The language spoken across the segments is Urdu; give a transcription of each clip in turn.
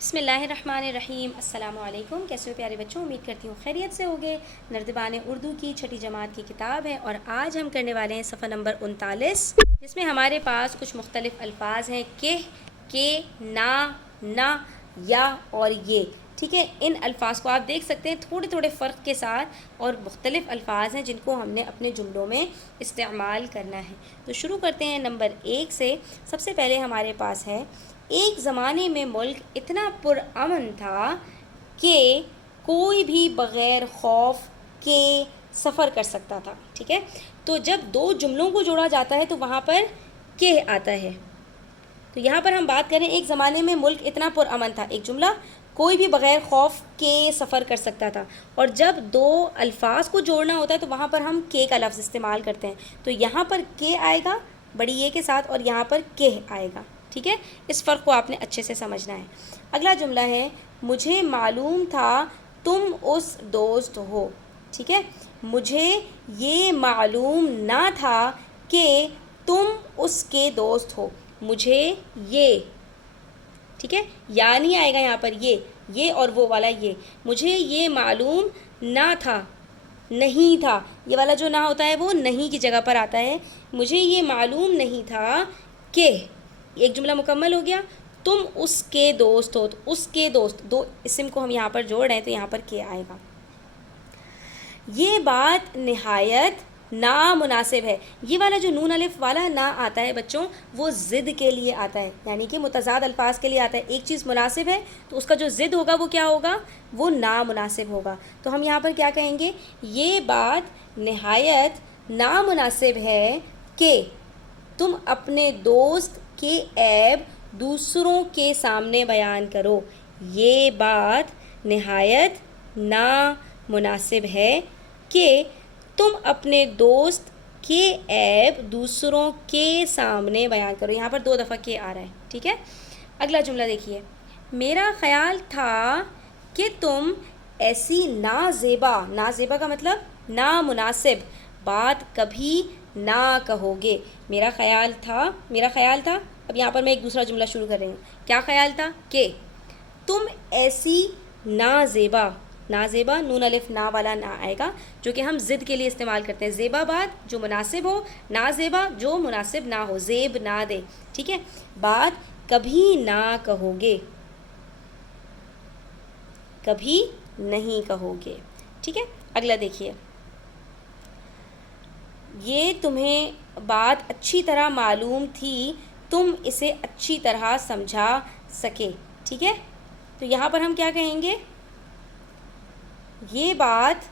بسم اللہ الرحمن الرحیم۔ السلام علیکم، کیسے ہو پیارے بچوں؟ امید کرتی ہوں خیریت سے ہوگے۔ نردبان اردو کی چھٹی جماعت کی کتاب ہے اور آج ہم کرنے والے ہیں صفحہ نمبر 39، جس میں ہمارے پاس کچھ مختلف الفاظ ہیں کہ نہ یا اور یہ، ٹھیک ہے۔ ان الفاظ کو آپ دیکھ سکتے ہیں تھوڑے تھوڑے فرق کے ساتھ، اور مختلف الفاظ ہیں جن کو ہم نے اپنے جملوں میں استعمال کرنا ہے۔ تو شروع کرتے ہیں نمبر 1 سے۔ سب سے پہلے ہمارے پاس ہے ایک زمانے میں ملک اتنا پرامن تھا کہ کوئی بھی بغیر خوف کے سفر کر سکتا تھا، ٹھیک ہے۔ تو جب دو جملوں کو جوڑا جاتا ہے تو وہاں پر کہ آتا ہے۔ تو یہاں پر ہم بات کریں ایک زمانے میں ملک اتنا پرامن تھا، ایک جملہ کوئی بھی بغیر خوف کے سفر کر سکتا تھا، اور جب دو الفاظ کو جوڑنا ہوتا ہے تو وہاں پر ہم کہ کا لفظ استعمال کرتے ہیں۔ تو یہاں پر کہ آئے گا بڑی یہ کے ساتھ، اور یہاں پر کہ آئے گا، ٹھیک ہے۔ اس فرق کو آپ نے اچھے سے سمجھنا ہے۔ اگلا جملہ ہے مجھے معلوم تھا تم اس دوست ہو، ٹھیک ہے۔ مجھے یہ معلوم نہ تھا کہ تم اس کے دوست ہو، مجھے یہ، ٹھیک ہے۔ یا نہیں آئے گا یہاں پر، یہ اور وہ والا یہ، مجھے یہ معلوم نہ تھا، نہیں تھا، یہ والا جو نہ ہوتا ہے وہ نہیں کی جگہ پر آتا ہے۔ مجھے یہ معلوم نہیں تھا کہ، ایک جملہ مکمل ہو گیا، تم اس کے دوست ہو، تو اس کے دوست، دو اسم کو ہم یہاں پر جوڑ رہے ہیں تو یہاں پر کہ آئے گا۔ یہ بات نہایت نامناسب ہے، یہ والا جو نون الف والا نہ آتا ہے بچوں، وہ ضد کے لیے آتا ہے، یعنی کہ متضاد الفاظ کے لیے آتا ہے۔ ایک چیز مناسب ہے تو اس کا جو ضد ہوگا وہ کیا ہوگا؟ وہ نامناسب ہوگا۔ تو ہم یہاں پر کیا کہیں گے؟ یہ بات نہایت نامناسب ہے کہ تم اپنے دوست کے عیب دوسروں کے سامنے بیان کرو۔ یہ بات نہایت نامناسب ہے کہ تم اپنے دوست کے عیب دوسروں کے سامنے بیان کرو۔ یہاں پر 2 دفعہ کے آ رہا ہے، ٹھیک ہے۔ اگلا جملہ دیکھیے، میرا خیال تھا کہ تم ایسی نازیبا کا مطلب نامناسب بات کبھی نہ کہو گے۔ میرا خیال تھا، اب یہاں پر میں ایک دوسرا جملہ شروع کر رہی ہوں۔ کیا خیال تھا؟ کہ تم ایسی نازیبا نون الف نا والا نہ آئے گا، جو کہ ہم ضد کے لیے استعمال کرتے ہیں۔ زیبا بات جو مناسب ہو، نازیبا جو مناسب نہ ہو، زیب نہ دے، ٹھیک ہے۔ بات کبھی نہ کہو گے، کبھی نہیں کہو گے، ٹھیک ہے۔ اگلا دیکھیے، یہ تمہیں بات اچھی طرح معلوم تھی، تم اسے اچھی طرح سمجھا سکے، ٹھیک ہے۔ تو یہاں پر ہم کیا کہیں گے؟ یہ بات،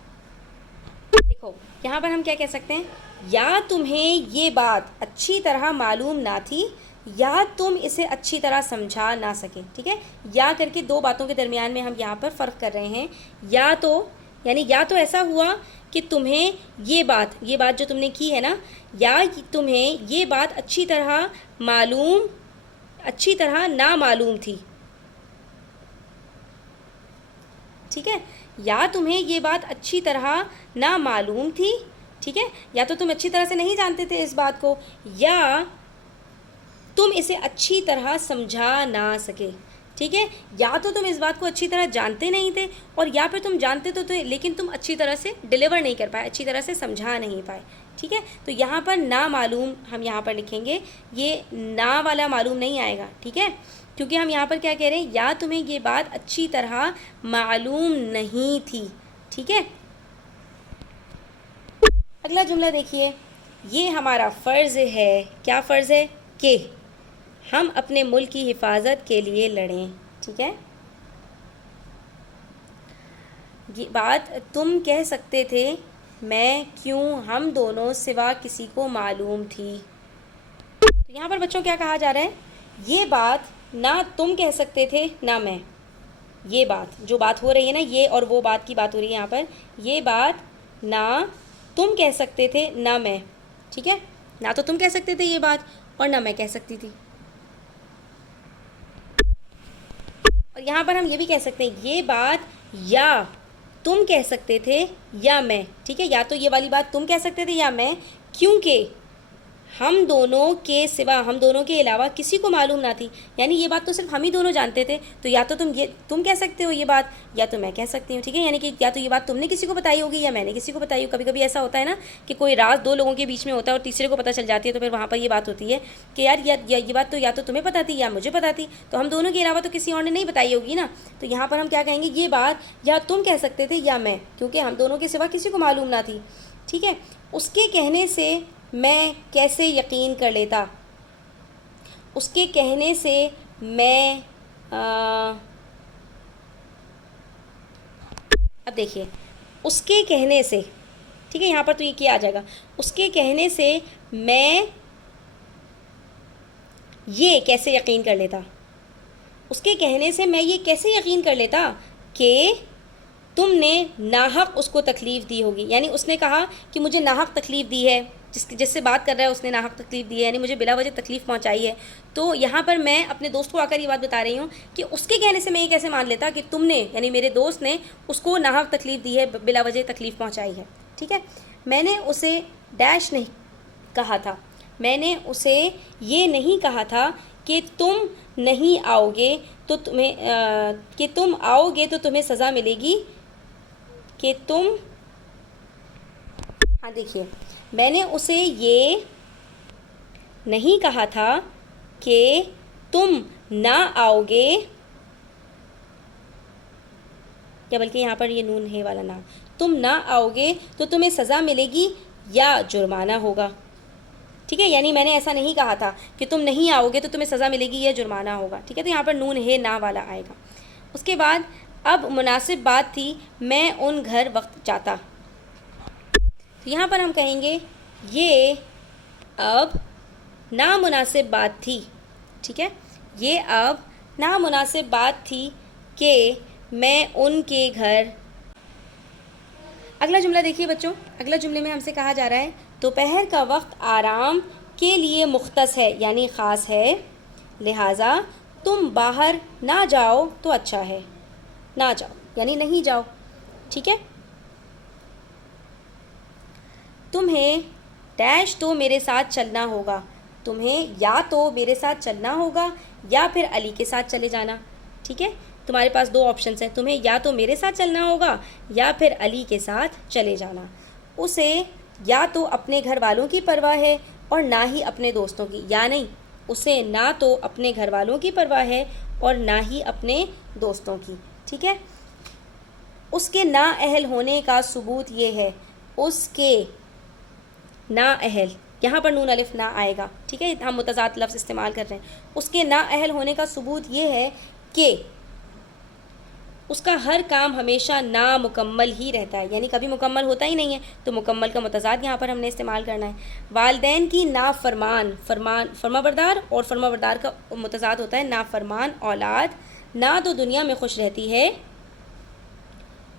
دیکھو یہاں پر ہم کیا کہہ سکتے ہیں؟ یا تمہیں یہ بات اچھی طرح معلوم نہ تھی، یا تم اسے اچھی طرح سمجھا نہ سکے، ٹھیک ہے۔ یا کر کے 2 باتوں کے درمیان میں ہم یہاں پر فرق کر رہے ہیں۔ یا تو یعنی یا تو ایسا ہوا کہ تمہیں یہ بات جو تم نے کی ہے نا، یا تمہیں یہ بات اچھی طرح نہ معلوم تھی، ٹھیک ہے۔ یا تمہیں یہ بات اچھی طرح نہ معلوم تھی، ٹھیک ہے، یا تو تم اچھی طرح سے نہیں جانتے تھے اس بات کو، یا تم اسے اچھی طرح سمجھا نہ سکے، ٹھیک ہے۔ یا تو تم اس بات کو اچھی طرح جانتے نہیں تھے، اور یا پھر تم جانتے تو تھے لیکن تم اچھی طرح سے ڈیلیور نہیں کر پائے، اچھی طرح سے سمجھا نہیں پائے، ٹھیک ہے۔ تو یہاں پر نا معلوم ہم یہاں پر لکھیں گے، یہ نا والا معلوم نہیں آئے گا، ٹھیک ہے، کیونکہ ہم یہاں پر کیا کہہ رہے ہیں؟ یا تمہیں یہ بات اچھی طرح معلوم نہیں تھی، ٹھیک ہے۔ اگلا جملہ دیکھیے، یہ ہمارا فرض ہے، کیا فرض ہے؟ کہ ہم اپنے ملک کی حفاظت کے لیے لڑیں، ٹھیک ہے۔ یہ بات تم کہہ سکتے تھے، میں کیوں، ہم دونوں سوا کسی کو معلوم تھی۔ تو یہاں پر بچوں کیا کہا جا رہا ہے؟ یہ بات نہ تم کہہ سکتے تھے نہ میں، یہ بات جو بات ہو رہی ہے نا، یہ اور وہ بات کی بات ہو رہی ہے یہاں پر، یہ بات نہ تم کہہ سکتے تھے نہ میں، ٹھیک ہے۔ نہ تو تم کہہ سکتے تھے یہ بات، اور نہ میں کہہ سکتی تھی۔ اور یہاں پر ہم یہ بھی کہہ سکتے ہیں، یہ بات یا تم کہہ سکتے تھے یا میں، ٹھیک ہے۔ یا تو یہ والی بات تم کہہ سکتے تھے یا میں، کیونکہ ہم دونوں کے سوا، ہم دونوں کے علاوہ کسی کو معلوم نہ تھی، یعنی یہ بات تو صرف ہم ہی دونوں جانتے تھے، تو یا تو تم کہہ سکتے ہو یہ بات، یا تو میں کہہ سکتی ہوں، ٹھیک ہے، یعنی کہ یا تو یہ بات تم نے کسی کو بتائی ہوگی یا میں نے کسی کو بتائی ہوگی. کبھی کبھی ایسا ہوتا ہے نا کہ کوئی راز دو لوگوں کے بیچ میں ہوتا ہے اور تیسرے کو پتہ چل جاتی ہے، تو پھر وہاں پر یہ بات ہوتی ہے کہ یار یہ بات تو یا تو تمہیں پتہ تھی یا مجھے پتہ تھی، تو ہم دونوں کے علاوہ تو کسی اور نے نہیں بتائی ہوگی نا. تو یہاں پر ہم کیا کہیں گے، یہ بات یا تم کہہ سکتے تھے یا میں، کیونکہ ہم دونوں کے سوا کسی کو معلوم نہ تھی. ٹھیک ہے. اس کے کہنے سے میں کیسے یقین کر لیتا، اس کے کہنے سے میں اب دیکھیے اس کے کہنے سے، ٹھیک ہے، یہاں پر تو یہ کیا آ جائے گا، اس کے کہنے سے میں یہ کیسے یقین کر لیتا، اس کے کہنے سے میں یہ کیسے یقین کر لیتا کہ تم نے ناحق اس کو تکلیف دی ہوگی. یعنی اس نے کہا کہ مجھے ناحق تکلیف دی ہے، جس سے بات کر رہا ہے اس نے ناحق تکلیف دی ہے، یعنی مجھے بلا وجہ تکلیف پہنچائی ہے. تو یہاں پر میں اپنے دوست کو آ کر یہ بات بتا رہی ہوں کہ اس کے کہنے سے میں یہ کیسے مان لیتا کہ تم نے، یعنی میرے دوست نے اس کو ناحق تکلیف دی ہے، بلا وجہ تکلیف پہنچائی ہے. ٹھیک ہے. میں نے اسے ڈیش نہیں کہا تھا، میں نے اسے یہ نہیں کہا تھا کہ تم نہیں آؤ گے تو تمہیں سزا ملے گی، کہ تم، ہاں دیکھیے میں نے اسے یہ نہیں کہا تھا کہ تم نہ آؤ گے، یا بلکہ یہاں پر یہ نون ہے والا نہ، تم نہ آؤ گے تو تمہیں سزا ملے گی یا جرمانہ ہوگا. ٹھیک ہے. یعنی میں نے ایسا نہیں کہا تھا کہ تم نہیں آؤ گے تو تمہیں سزا ملے گی یا جرمانہ ہوگا. ٹھیک ہے. تو یہاں پر نون ہے نہ والا آئے گا. اس کے بعد اب مناسب بات تھی میں ان گھر وقت جاتا، تو یہاں پر ہم کہیں گے یہ اب نامناسب بات تھی. ٹھیک ہے. یہ اب نامناسب بات تھی کہ میں ان کے گھر. اگلا جملہ دیکھیے بچوں، اگلا جملے میں ہم سے کہا جا رہا ہے دوپہر کا وقت آرام کے لیے مختص ہے، یعنی خاص ہے، لہٰذا تم باہر نہ جاؤ تو اچھا ہے. نہ جاؤ یعنی نہیں جاؤ. ٹھیک ہے. تمہیں ڈیش تو میرے ساتھ چلنا ہوگا، تمہیں یا تو میرے ساتھ چلنا ہوگا یا پھر علی کے ساتھ چلے جانا. ٹھیک ہے. تمہارے پاس دو آپشنس ہیں، تمہیں یا تو میرے ساتھ چلنا ہوگا یا پھر علی کے ساتھ چلے جانا. اسے یا تو اپنے گھر والوں کی پرواہ ہے اور نہ ہی اپنے دوستوں کی، یا نہیں، اسے نہ تو اپنے گھر والوں کی پرواہ ہے اور نہ ہی اپنے دوستوں کی. ٹھیک ہے. اس کے نااہل ہونے کا ثبوت یہ ہے، اس کے نااہل، یہاں پر نون الف نہ آئے گا. ٹھیک ہے. ہم متضاد لفظ استعمال کر رہے ہیں. اس کے نااہل ہونے کا ثبوت یہ ہے کہ اس کا ہر کام ہمیشہ نامکمل ہی رہتا ہے، یعنی کبھی مکمل ہوتا ہی نہیں ہے، تو مکمل کا متضاد یہاں پر ہم نے استعمال کرنا ہے. والدین کی نافرمان، فرما بردار، اور فرما بردار کا متضاد ہوتا ہے نافرمان اولاد، نہ تو دنیا میں خوش رہتی ہے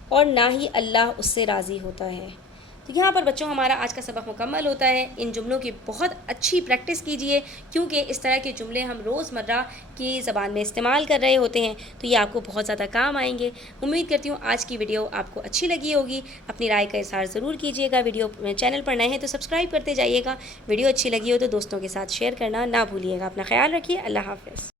اور نہ ہی اللہ اس سے راضی ہوتا ہے. تو یہاں پر بچوں ہمارا آج کا سبق مکمل ہوتا ہے. ان جملوں کی بہت اچھی پریکٹس کیجئے، کیونکہ اس طرح کے جملے ہم روزمرہ کی زبان میں استعمال کر رہے ہوتے ہیں، تو یہ آپ کو بہت زیادہ کام آئیں گے. امید کرتی ہوں آج کی ویڈیو آپ کو اچھی لگی ہوگی. اپنی رائے کا اظہار ضرور کیجیے گا. ویڈیو چینل پر نئے ہیں تو سبسکرائب کرتے جائیے گا. ویڈیو اچھی لگی ہو تو دوستوں کے ساتھ شیئر کرنا نہ بھولیے گا. اپنا خیال رکھیے. اللہ حافظ.